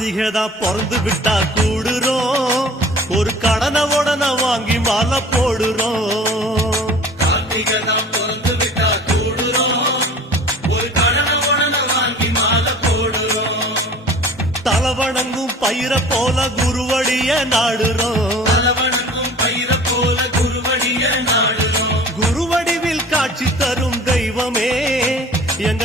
கார்த்திகை தான் பிறந்து விட்டா கூடுறோம். ஒரு கடனை உடனே வாங்கி மாலை போடுறோம். கார்த்திகை தான் பிறந்து விட்டா கூடுறோம். ஒரு கடனை உடனே வாங்கி மாலை போடுறோம். தலவணங்கும் பயிர போல குருவடிய நாடுறோம். பயிர போல குருவடிய நாடுறோம். குருவடிவில் காட்சி தரும் தெய்வமே. எங்க